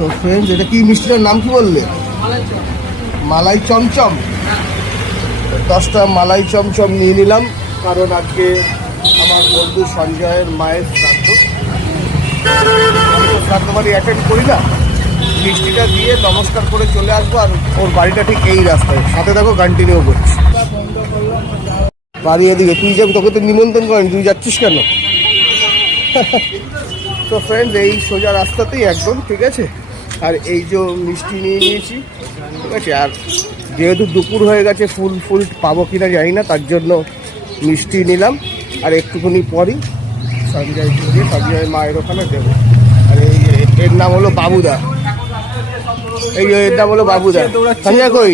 So friends, এটা কি মিষ্টিটার নাম কি বললে? মালাই চমচম। 10টা মালাই চমচম নিয়ে নিলাম, কারণ আজকে আমার বন্ধু সঞ্জয়ের মায়ের শ্রাদ্ধ। আমি তো শ্রাদ্ধ বাড়ি অ্যাটেন্ড করি না, মিষ্টিটা দিয়ে নমস্কার করে চলে আসবো। আর ওর বাড়িটা ঠিক এই রাস্তায়, সাথে দেখো কন্টিনিউ করছি। বাড়ি এদিকে, তুই যাবি, তোকে তো নিমন্ত্রণ করেন, তুই যাচ্ছিস কেন? তো ফ্রেন্ডস, এই সোজা রাস্তাতেই একদম, ঠিক আছে। আর এই যে মিষ্টি নিয়ে নিয়েছি, ঠিক আছে। আর যেহেতু দুপুর হয়ে গেছে, ফুল পাবো কিনা জানি না, তার জন্য মিষ্টি নিলাম। আর একটুখানি পরই সঞ্জয় মায়ের ওখানে দেবো। আর এর নাম হলো বাবুদা, এর নাম হলো বাবুদা। সঞ্জয় কই?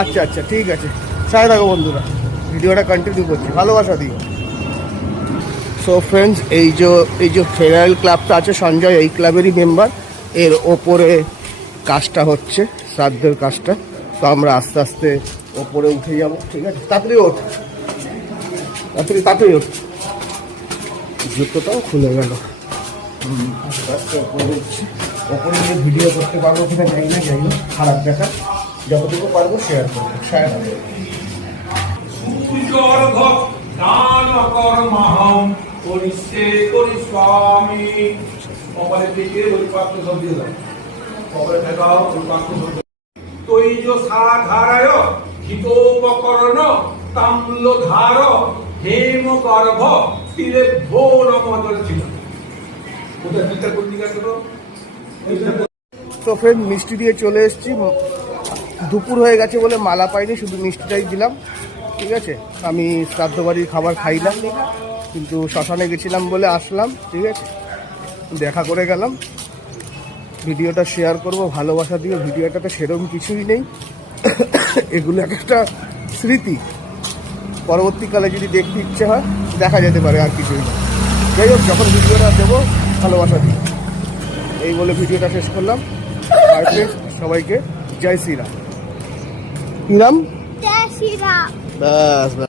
আচ্ছা আচ্ছা, ঠিক আছে, সাথে থাকো বন্ধুরা, ভিডিওটা কন্টিনিউ করছি, ভালোবাসা দিও। সো ফ্রেন্ডস, এই যে ফেয়ারওয়েল ক্লাবটা আছে, সঞ্জয় এই ক্লাবেরই মেম্বার। এর ওপরে কাজটা হচ্ছে, শ্রাদ্ধের কাজটা। তো আমরা আস্তে আস্তে ওপরে উঠে যাব, ঠিক আছে। তাড়াতাড়ি ওঠ, তাড়াতাড়ি ওঠ। জুতোটাও খুলে গেল। আস্তে আস্তে ওপরে উঠছি। ওপরে গিয়ে ভিডিও করতে পারবো কিনা জানি না, যাই না, খারাপ দেখা। যতটুকু পারবো শেয়ার করবো, দান কর্মহং করিষ্যে করিষ্যামি। কপালে থেকে ওই পাত্র সব দিয়ে দাও, কপালে ঠেকাও ওই পাত্র সব। তৈজ সাধারায় হিতোপকরণ তাম্লধার হেম গর্ভ তীরে ভোর মদর ছিল। ওটা চিন্তা করতে গেছিল। তো ফ্রেন্ড, মিষ্টি দিয়ে চলে এসেছি। দুপুর হয়ে গেছে বলে মালা পাইনি, শুধু মিষ্টিটাই দিলাম, ঠিক আছে। আমি শ্রাদ্ধ বাড়ির খাবার খাইলাম, কিন্তু শ্মশানে গেছিলাম বলে আসলাম, ঠিক আছে। দেখা করে গেলাম, ভিডিওটা শেয়ার করব, ভালোবাসা দিয়ে। ভিডিওটাতে সেরকম কিছুই নেই, এগুলো একটা স্মৃতি। পরবর্তীকালে যদি দেখতে ইচ্ছে হয় দেখা যেতে পারে, আর কিছুই না। যাই হোক, যখন ভিডিওটা দেবো ভালোবাসা দিই। এই বলে ভিডিওটা শেষ করলাম। আর সবাইকে জয় শ্রীরাম। কি নাম? জয় শ্রীরাম। ব্যাস।